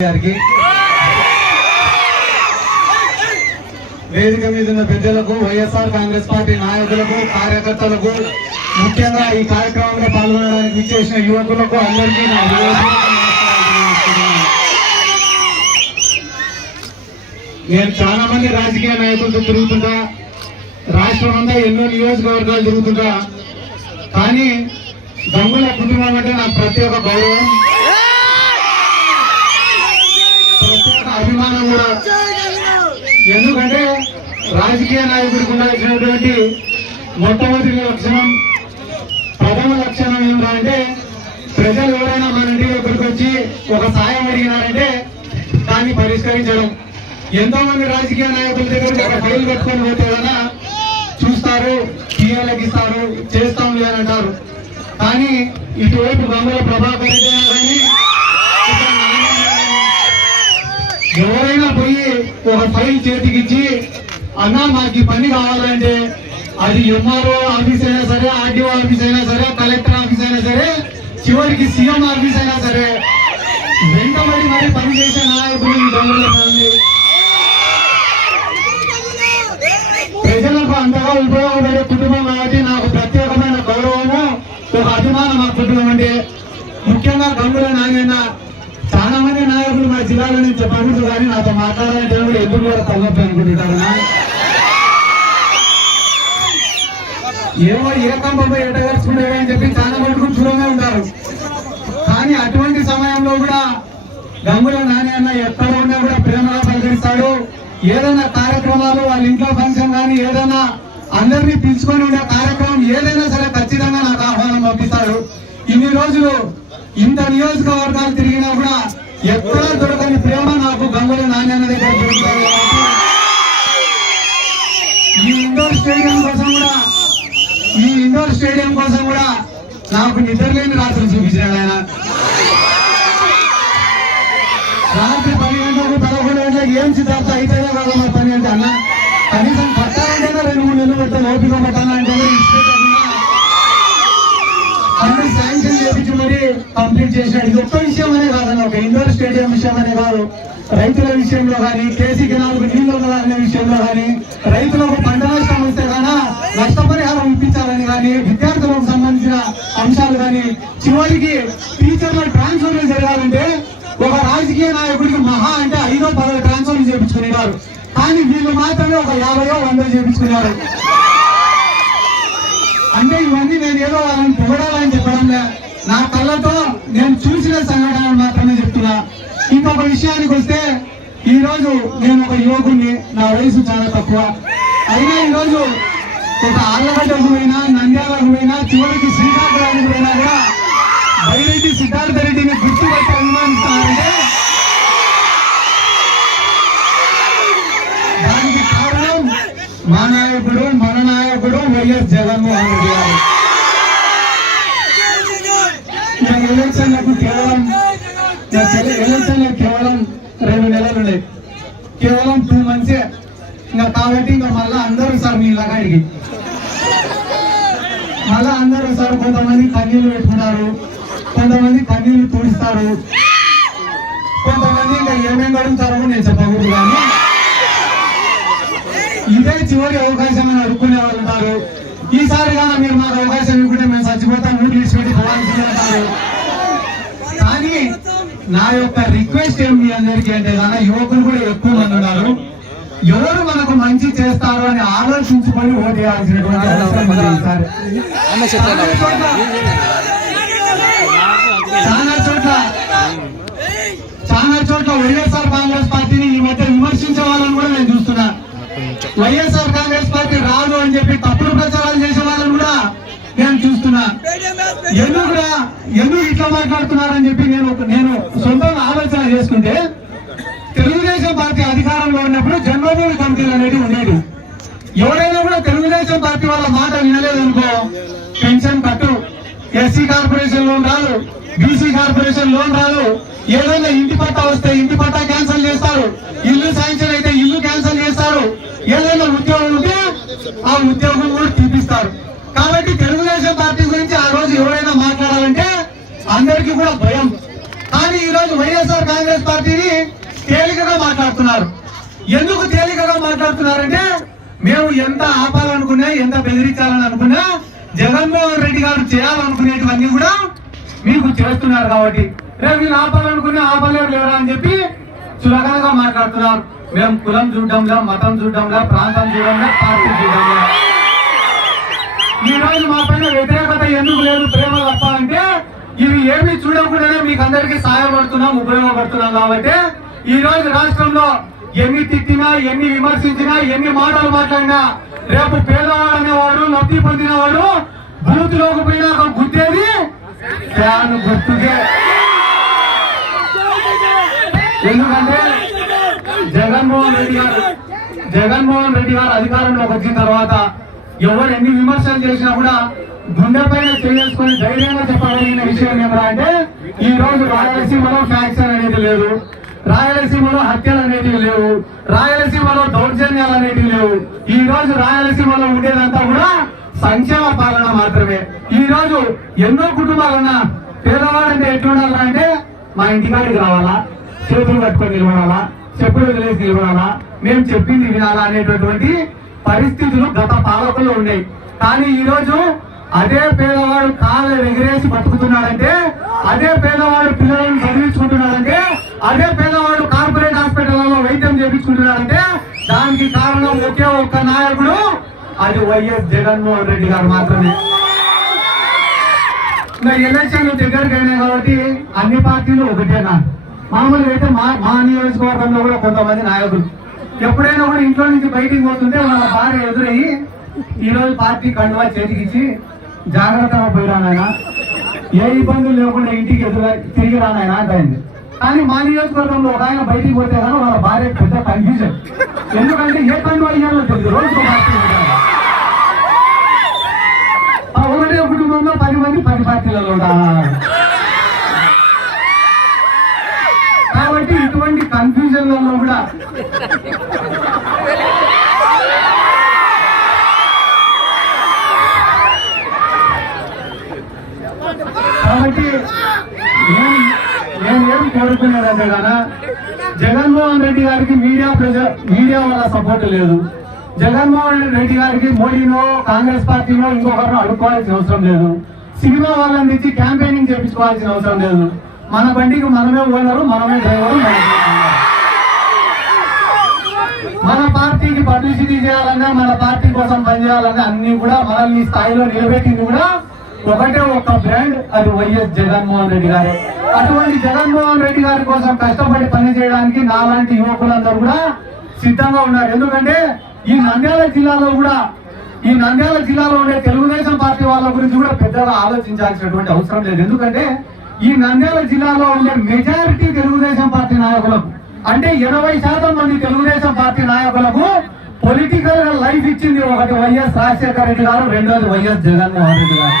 గారికి వేదిక మీద ఉన్న పెద్దలకు వైఎస్ఆర్ కాంగ్రెస్ పార్టీ నాయకులకు కార్యకర్తలకు ముఖ్యంగా ఈ కార్యక్రమంలో పాల్గొనడానికి చేసిన యువకులకు అందరికీ నా నేను చాలా మంది రాజకీయ నాయకులతో తిరుగుతుంటా రాష్ట్రం అంతా ఎన్నో నియోజకవర్గాలు తిరుగుతుంటా. కానీ గంగుల కుటుంబం అంటే నాకు ఒక్క గౌరవం. రాజకీయ నాయకుడికి ఉండాల్సినటువంటి మొట్టమొదటి లక్షణం ప్రథమ లక్షణం ఏంటంటే ప్రజలు ఎవరైనా మన ఇంటి దగ్గరికి వచ్చి ఒక సాయం అడిగినారంటే దాన్ని పరిష్కరించడం. ఎంతో మంది రాజకీయ నాయకుల దగ్గర ఒక ఫైల్ పెట్టుకొని పోతే కదా చూస్తారు తీయాలకి చేస్తాం లేనంటారు కానీ ఇటువైపు గంగుల ప్రభాకర్ రెడ్డి కానీ ఎవరైనా పోయి ఒక ఫైల్ చేతికిచ్చి అన్నా మాకు పని కావాలంటే అది ఎంఆర్ఓ ఆఫీస్ అయినా సరే ఆర్డీఓ ఆఫీస్ అయినా సరే కలెక్టర్ ఆఫీస్ అయినా సరే చివరికి సీఎం ఆఫీస్ అయినా సరే వెంటబడి మరి పని చేసే నాయకులు ఈ దొంగల ఫ్యామిలీ. ప్రజలకు అంతగా ఉపయోగపడే కుటుంబం కాబట్టి నాకు ప్రత్యేకమైన గౌరవము ఒక అభిమానం ఆ కుటుంబం అంటే. ముఖ్యంగా గంగుల నాయన నాయకులు మా జిల్లాలో నేను చెప్పకూడదు కానీ నాతో మాట్లాడాలంటే కూడా ఎందుకు కూడా తగ్గొద్దు అనుకుంటుంటారు నా. ఏమో ఏ కంపపై ఎటగరుచుకునేవి అని చెప్పి చాలా మటుకు దూరంగా ఉంటారు. కానీ అటువంటి సమయంలో కూడా గంగుల నాని అన్న ఎక్కడ ఉన్నా కూడా ప్రేమగా పలకరిస్తాడు. ఏదైనా కార్యక్రమాలు వాళ్ళ ఇంట్లో ఫంక్షన్ కానీ ఏదైనా అందరినీ పిలుచుకొని ఉండే కార్యక్రమం ఏదైనా సరే ఖచ్చితంగా నాకు ఆహ్వానం పంపిస్తాడు. ఇన్ని రోజులు ఇంత నియోజకవర్గాలు తిరిగినా కూడా ఎక్కడా దొరకని ప్రేమ నాకు గంగుల నాని దగ్గర దొరుకుతారు ఈ ఇండోర్ స్టేడియం కోసం కూడా ఈ ఇండోర్ స్టేడియం కోసం కూడా నాకు నిద్రలేని రాత్రులు చూపించాడు ఆయన. రాత్రి పని గంటలకు పదకొండు గంటలకు ఏం సిద్ధార్థ అయితేనే కాదు మా పని అంటే అన్న. కనీసం పట్టాలంటేనే రెండు మూడు నెలలు పెడతాను ఓపిక పట్టాలంటే కూడా శాంక్షన్ చేపించి మరి కంప్లీట్ చేసినాడు. ఇది ఒక్క విషయం అనే కాదన్న ఒక ఇండోర్ స్టేడియం విషయం అనే కాదు. రైతుల విషయంలో కానీ కేసీ కెనాల్కు నీళ్ళు అనే విషయంలో కానీ రైతులకు పంట నష్టం వస్తే కానీ నష్టపరిహారం ఇప్పించాలని కానీ విద్యార్థులకు సంబంధించిన అంశాలు కానీ చివరికి టీచర్ల ట్రాన్స్ఫర్లు జరగాలంటే ఒక రాజకీయ నాయకుడికి మహా అంటే ఐదో పదో ట్రాన్స్ఫర్లు చేపించుకునేవారు కానీ వీళ్ళు మాత్రమే ఒక యాభయో వందో చేపించుకున్నారు అంటే ఇవన్నీ నేను ఏదో వాళ్ళని పొగడాలని చెప్పడంలే. నా కళ్ళతో నేను చూసిన సంఘటనలు మాత్రమే చెప్తున్నా. ఇంకొక విషయానికి వస్తే ఈ రోజు నేను ఒక యువకుడిని నా వయసు చాలా తక్కువ. అయినా ఈ రోజు ఒక ఆళ్ళగడ్డకు పోయినా నంద్యాలకు పోయినా చివరికి శ్రీకాకుళానికి పోయినా కూడా బైరెడ్డి సిద్ధార్థ రెడ్డిని గుర్తుపట్టి అభిమానిస్తానంటే వైఎస్ జగన్మోహన్ రెడ్డి గారు. నేను ఎలక్షన్లకు కేవలం ఎలక్షన్లకు కేవలం రెండు నెలలు ఉన్నాయి కేవలం టూ మంత్సే. ఇంకా కాబట్టి ఇంకా మళ్ళా అందరూ సార్ మీ లగాడికి మళ్ళా అందరూ సార్ కొంతమంది కన్నీళ్ళు పెట్టుకున్నారు కొంతమంది కన్నీళ్ళు తుడుస్తారు. కొంతమంది ఇంకా ఏమేమి అడుగుతారో నేను చెప్పకూడదు కానీ ఇదే చివరి అవకాశం అని అడుక్కునే వాళ్ళు ఉన్నారు ఈసారి కానీ మీరు మాకు అవకాశం ఇవ్వకుంటే మేము చచ్చిపోతాం. ఊళ్ళు పెట్టి పోవాల్సిందే అంటారు. కానీ నా యొక్క రిక్వెస్ట్ ఏం మీ అందరికీ అంటే కానీ యువకులు కూడా ఎక్కువ మంది ఉన్నారు. ఎవరు మనకు మంచి చేస్తారు అని ఆలోచించుకొని ఓటు వేయాల్సినటువంటి అవసరం ఉంది ఈసారి. చాలా చోట్ల చాలా చోట్ల వైఎస్ఆర్ కాంగ్రెస్ పార్టీని ఈ మధ్య విమర్శించే వాళ్ళని కూడా నేను చూస్తున్నా. వైఎస్ఆర్ కాంగ్రెస్ పార్టీ రాదు అని చెప్పి తప్పుడు ప్రచారాలు చేసే వాళ్ళని కూడా నేను చూస్తున్నా. ఎందుకురా? ఎందుకు ఇట్లా మాట్లాడుతున్నారని చెప్పి నేను ఒక- నేను సొంతంగా ఆలోచన చేసుకుంటే తెలుగుదేశం పార్టీ అధికారంలో ఉన్నప్పుడు జన్మభూమి కమిటీలు అనేది ఉండేది. ఎవరైనా కూడా తెలుగుదేశం పార్టీ వాళ్ళ మాట వినలేదనుకో pension cut SC corporation loan రాదు బీసీ కార్పొరేషన్ లోన్ రాదు ఏదైనా ఇంటి పట్టా వస్తే ఇంటి పట్టా క్యాన్సిల్ చేస్తారు ఇల్లు శాంక్షన్ అయితే ఇల్లు క్యాన్సిల్ చేస్తారు ఏదైనా ఉద్యోగం ఉంటే ఆ ఉద్యోగం కూడా తీపిస్తారు. కాబట్టి తెలుగుదేశం పార్టీ గురించి ఆ రోజు ఎవరైనా మాట్లాడాలంటే అందరికీ కూడా భయం. కానీ ఈ రోజు వైఎస్ఆర్ కాంగ్రెస్ పార్టీని తేలికగా మాట్లాడుతున్నారు. ఎందుకు తేలికగా మాట్లాడుతున్నారంటే మేము ఎంత ఆపాలనుకున్నా ఎంత బెదిరించాలని అనుకున్నా జగన్మోహన్ రెడ్డి గారు చేయాలనుకునేటివన్నీ కూడా మీకు చేస్తున్నారు కాబట్టి. రేపు మీరు ఆపాలనుకున్నా ఆపలేరు లేరా అని చెప్పి చులకనగా మాట్లాడుతున్నారు. మేము కులం చూడడంలా మతం చూడడంలా ప్రాంతం చూడడంలా పార్టీ చూడడంలా. ఈ రోజు మా పైన వ్యతిరేకత ఎందుకు లేదు ప్రేమ తప్ప అంటే ఇవి ఏమి చూడకుండానే మీకు అందరికీ సహాయపడుతున్నాం ఉపయోగపడుతున్నాం కాబట్టి ఈ రోజు రాష్ట్రంలో ఎన్ని తిట్టినా ఎన్ని విమర్శించినా ఎన్ని మాటలు మాట్లాడినా రేపు పేదవాడు అనేవాడు లబ్ధి పొందినవాడు బూత్లోకి పోయినా గుర్తి గుర్తేది ఫ్యాన్ గుర్తుకే ఎందుకంటే జగన్మోహన్ రెడ్డి గారు జగన్మోహన్ రెడ్డి గారు అధికారంలోకి వచ్చిన తర్వాత ఎవరు ఎన్ని విమర్శలు చేసినా కూడా గుండె పైన చేసుకుని ధైర్యంగా చెప్పగలిగిన విషయం ఏమరా అంటే ఈ రోజు రాయలసీమలో ఫ్యాక్షన్ అనేది లేదు రాయలసీమలో హత్యలు అనేటివి లేవు రాయలసీమలో దౌర్జన్యాలు అనేటివి లేవు. ఈ రోజు రాయలసీమలో ఉండేదంతా కూడా సంక్షేమ పాలన మాత్రమే. ఈ రోజు ఎన్నో కుటుంబాలున్నా పేదవాడంటే ఎట్లుండాలా అంటే మా ఇంటికాడికి రావాలా? చేతులు కట్టుకొని నిలబడాలా? చెప్పులు వదిలేసి నిలబడాలా? మేము చెప్పింది వినాలా అనేటటువంటి పరిస్థితులు గత పాలకులు ఉన్నాయి. కానీ ఈ రోజు అదే పేదవాడు కాళ్ళ ఎగిరేసి బతుకుతున్నాడంటే అదే పేదవాడు పిల్లలను చదివించుకుంటున్నాడంటే అదే పేదవాడు కార్పొరేట్ హాస్పిటల్లో వైద్యం చేయించుకుంటున్నాడంటే దానికి కారణం ఒకే ఒక్క నాయకుడు అది వైఎస్ జగన్మోహన్ రెడ్డి గారు మాత్రమే. ఇంకా ఎలక్షన్లు దగ్గరికి అయినాయి కాబట్టి అన్ని పార్టీలు ఒకటేనా? మామూలుగా అయితే మా మా నియోజకవర్గంలో కూడా కొంతమంది నాయకులు. ఎప్పుడైనా కూడా ఇంట్లో నుంచి బయటికి పోతుంటే వాళ్ళ భార్య ఎదురయ్యి ఈ రోజు పార్టీ కండువా చేతికిచ్చి జాగ్రత్తగా పోయిరానాయన ఏ ఇబ్బందులు లేకుండా ఇంటికి ఎదురు తిరిగి రానాయన అంటాయింది కానీ మా నియోజకవర్గంలో ఒక ఆయన బయటికి పోతే కానీ వాళ్ళ భార్య పెద్ద కన్ఫ్యూజన్ ఎందుకంటే ఏ కండువా ఇయ్యాలో తెలియదు రోజు ఒకటే కుటుంబంలో పది మంది పది పార్టీలలో ఉంటారు కాబట్టి డివిజన్లలో కూడా. కాబట్టి నేను ఏం కోరుకున్నానంటే కదా జగన్మోహన్ రెడ్డి గారికి మీడియా ప్రజ మీడియా వల్ల సపోర్ట్ లేదు. జగన్మోహన్ రెడ్డి గారికి మోడీనో కాంగ్రెస్ పార్టీనో ఇంకొకరినో అడుక్కోవాల్సిన అవసరం లేదు. సినిమా వాళ్ళని తెచ్చి క్యాంపెయినింగ్ చేయించుకోవాల్సిన అవసరం లేదు. మన బండికి మనమే ఓనరు మనమే డ్రైవరు మనమే మన పార్టీకి పబ్లిసిటీ చేయాలన్నా మన పార్టీ కోసం పనిచేయాలన్నా అన్ని కూడా మనల్ని ఈ స్థాయిలో నిలబెట్టింది కూడా ఒకటే ఒక బ్రాండ్ అది వైఎస్ జగన్మోహన్ రెడ్డి గారు. అటువంటి జగన్మోహన్ రెడ్డి గారి కోసం కష్టపడి పని చేయడానికి నాలాంటి యువకులందరూ కూడా సిద్ధంగా ఉన్నారు. ఎందుకంటే ఈ నంద్యాల జిల్లాలో కూడా ఈ నంద్యాల జిల్లాలో ఉండే తెలుగుదేశం పార్టీ వాళ్ళ గురించి కూడా పెద్దగా ఆలోచించాల్సినటువంటి అవసరం లేదు. ఎందుకంటే ఈ నంద్యాల జిల్లాలో ఉండే మెజారిటీ తెలుగుదేశం పార్టీ నాయకులకు అంటే ఎనభై శాతం మంది తెలుగుదేశం పార్టీ నాయకులకు పొలిటికల్గా లైఫ్ ఇచ్చింది ఒకటి వైఎస్ రాజశేఖర రెడ్డి గారు రెండోది వైఎస్ జగన్మోహన్ రెడ్డి గారు.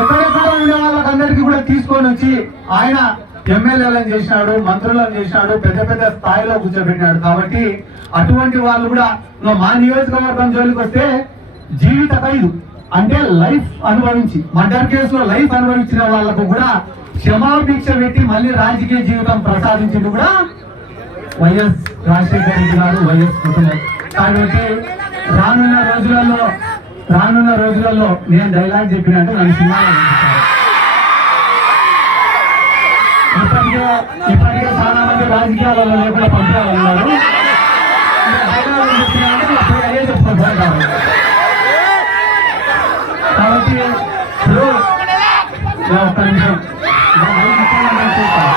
ఎక్కడెక్కడ ఉండే వాళ్ళకందరికీ కూడా తీసుకొని వచ్చి ఆయన ఎమ్మెల్యేలను చేసినాడు మంత్రులను చేసినాడు పెద్ద పెద్ద స్థాయిలో కూర్చోబెట్టినాడు. కాబట్టి అటువంటి వాళ్ళు కూడా మా నియోజకవర్గం జోలికి వస్తే జీవిత ఖైదు. అంటే లైఫ్ అనుభవించి మర్డర్ కేసులో లైఫ్ అనుభవించిన వాళ్ళకు కూడా క్షమాభిక్ష పెట్టి మళ్ళీ రాజకీయ జీవితం ప్రసాదించింది కూడా వైఎస్ రాజశేఖర రెడ్డి గారు వైఎస్ కుటుంబం. కాబట్టి రానున్న రోజులలో రానున్న రోజులలో నేను డైలాగ్ చెప్పినట్టు నన్ను సినిమాలో ఇప్పటికే ఇప్పటికే చాలా మంది రాజకీయాలలో లేకుండా పంపించాలన్నారు డైలాగ్ చెప్పినారంటే అప్పుడు అదే చెప్పుకుంటారు కాబట్టి ఇప్పుడు ఇలా ఒక్క నిమిషం ఇలా మైక్ ఇచ్చాను నేను చూస్తాను.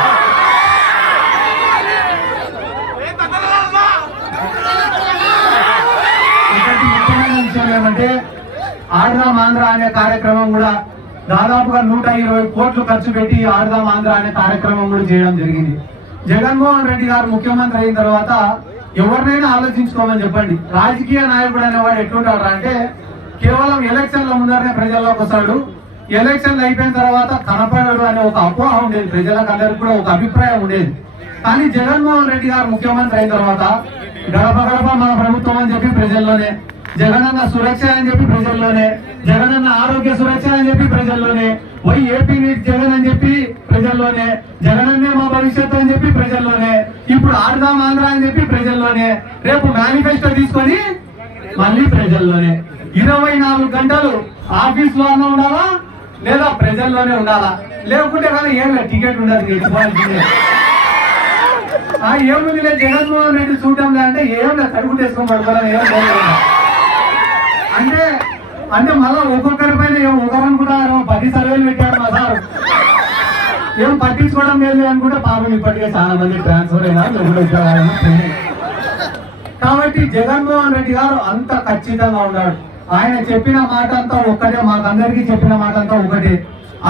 ఒకటి ముఖ్యమైన విషయం ఏమంటే ఆడదాం ఆంధ్ర అనే కార్యక్రమం కూడా దాదాపుగా నూట ఇరవై కోట్లు ఖర్చు పెట్టి ఆడదాం ఆంధ్ర అనే కార్యక్రమం కూడా చేయడం జరిగింది. జగన్మోహన్ రెడ్డి గారు ముఖ్యమంత్రి అయిన తర్వాత ఎవరినైనా ఆలోచించుకోమని చెప్పండి. రాజకీయ నాయకుడు అనేవాడు ఎట్లుంటాడు అంటే కేవలం ఎలక్షన్ల ముందరనే ప్రజల్లోకి వస్తాడు. ఎలక్షన్లు అయిపోయిన తర్వాత కనపడడు అనే ఒక అపోహ ఉండేది. ప్రజలకు అందరికి కూడా ఒక అభిప్రాయం ఉండేది. కానీ జగన్మోహన్ రెడ్డి గారు ముఖ్యమంత్రి అయిన తర్వాత గడప గడప మన ప్రభుత్వం అని చెప్పి ప్రజల్లోనే జగనన్న సురక్ష అని చెప్పి ప్రజల్లోనే జగనన్న ఆరోగ్య సురక్ష అని చెప్పి ప్రజల్లోనే వై ఏపీ నీట్ జగన్ అని చెప్పి ప్రజల్లోనే జగనన్నే మా భవిష్యత్తు అని చెప్పి ప్రజల్లోనే ఇప్పుడు ఆడదాం ఆంధ్ర అని చెప్పి ప్రజల్లోనే రేపు మేనిఫెస్టో తీసుకొని మళ్ళీ ప్రజల్లోనే. ఇరవై నాలుగు గంటలు ఆఫీస్లో అన్న ఉండాలా? లేదా ప్రజల్లోనే ఉండాలా? లేకుంటే కానీ ఏం టికెట్ ఉండదు నీకు ఆ ఏముంది లేదు జగన్మోహన్ రెడ్డి చూడటం లేదంటే ఏం లేదు తడుగు ఏం లేదు. అంటే మళ్ళా ఒక్కొక్కరి పైన ఏం ఒకరు పది సర్వేలు పెట్టారు మా సార్. ఏం పట్టించుకోవడం లేదు అనుకుంటే పాపం ఇప్పటికే చాలా మంది ట్రాన్స్ఫర్ అయినా. కాబట్టి జగన్మోహన్ రెడ్డి గారు అంత ఖచ్చితంగా ఉన్నాడు. ఆయన చెప్పిన మాట అంతా ఒక్కటే మాకందరికీ చెప్పిన మాట అంతా ఒకటే.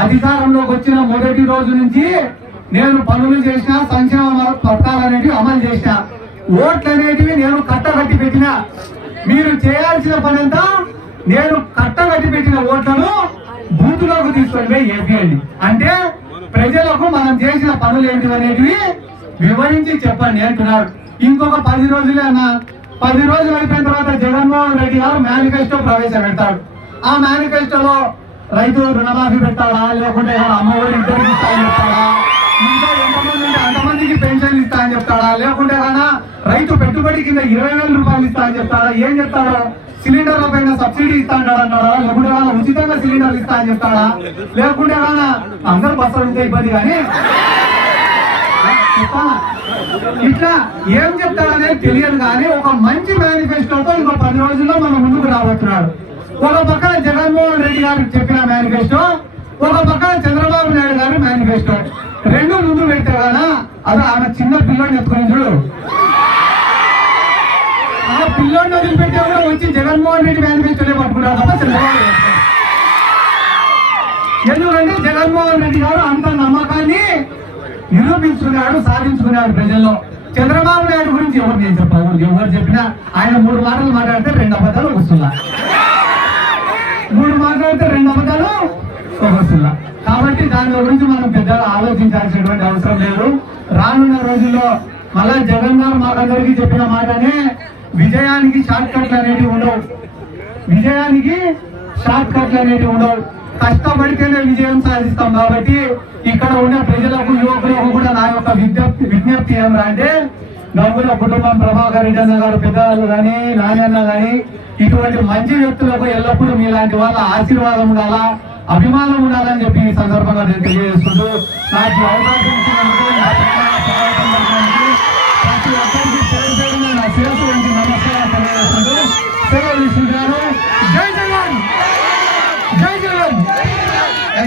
అధికారంలోకి వచ్చిన మొదటి రోజు నుంచి నేను పనులు చేసిన సంక్షేమ పథకాలు అనేటివి అమలు చేసిన ఓట్లు అనేటివి నేను కట్టగట్టి పెట్టిన. మీరు చేయాల్సిన పని అంతా నేను కట్టగట్టి పెట్టిన ఓట్లను బూతులోకి తీసుకొని పోయి వేపియండి అంటే ప్రజలకు మనం చేసిన పనులు ఏంటి అనేటివి వివరించి చెప్పండి అంటున్నారు. ఇంకొక పది రోజులే అన్న పది రోజులు అయిపోయిన తర్వాత జగన్మోహన్ రెడ్డి గారు మేనిఫెస్టో ప్రవేశపెడతాడు. ఆ మేనిఫెస్టోలో రైతు రుణమాఫీ పెట్టాలా లేకుంటే అమ్మఒడి ఇద్దరికి ఇస్తా అని చెప్తాడా ఇంకా ఎంతమంది ఉంటే అంతమందికి పెన్షన్ ఇస్తా అని చెప్తాడా లేకుంటే రైతు పెట్టుబడి కింద ఇరవై వేల రూపాయలు ఇస్తా అని చెప్తాడా ఏం చెప్తాడో సిలిండర్ల పైన సబ్సిడీ ఇస్తా అంటాడు లేకుంటే వాళ్ళ ఉచితంగా సిలిండర్ ఇస్తా అని చెప్తాడా? లేకుంటే వాళ్ళ అందరు బస్సులు ఉంటే ఇబ్బంది కానీ? ఇట్లా ఏం చెప్తాడనేది తెలియదు కానీ ఒక మంచి మేనిఫెస్టోతో ఇంకో పది రోజుల్లో మన ముందుకు రాబోతున్నాడు. ఒక పక్కన జగన్మోహన్ రెడ్డి గారు చెప్పిన మేనిఫెస్టో ఒక పక్కన చంద్రబాబు నాయుడు గారి మేనిఫెస్టో. రెండు ముందు పెడితే కదా అది ఆమె చిన్న పిల్లని ఎత్తుకుని చూడు. ఆ పిల్లోడిని వదిలిపెట్టే కూడా వచ్చి జగన్మోహన్ రెడ్డి మేనిఫెస్టోనే పట్టుకుంటారు తప్ప చంద్రబాబు ఎందుకంటే జగన్మోహన్ రెడ్డి గారు అంత నమ్మకాన్ని నిరూపించుకున్నాడు సాధించుకున్నాడు ప్రజల్లో. చంద్రబాబు నాయుడు గురించి ఎవరు నేను చెప్పాను ఎవరు చెప్పినా ఆయన మూడు మాటలు మాట్లాడితే రెండు అబద్ధాలు వస్తున్నా మూడు మాట్లాడితే రెండు అబద్ధాలు వస్తున్నా కాబట్టి దాని గురించి మనం పెద్దగా ఆలోచించాల్సినటువంటి అవసరం లేదు. రానున్న రోజుల్లో మళ్ళా జగన్ గారు మాకందరికీ చెప్పిన మాటనే విజయానికి షార్ట్ కట్లు అనేవి ఉండవు. విజయానికి షార్ట్ కట్లు అనేవి ఉండవు. కష్టపడితేనే విజయం సాధిస్తాం కాబట్టి ఇక్కడ ఉన్న ప్రజలకు యువకులకు కూడా నా యొక్క విజ్ఞప్తి విజ్ఞప్తి ఏమరా అంటే గంగుల కుటుంబం ప్రభాకర్ రెడ్డి అన్న గారు పెద్దవాళ్ళు కానీ నాయన్న కానీ ఇటువంటి మంచి వ్యక్తులకు ఎల్లప్పుడూ మీలాంటి వాళ్ళ ఆశీర్వాదం ఉండాలా అభిమానం ఉండాలని చెప్పి ఈ సందర్భంగా నేను తెలియజేసుకుంటూ నాకు అవకాశం ఇచ్చినందుకు జగదీశ్వర్ గారు.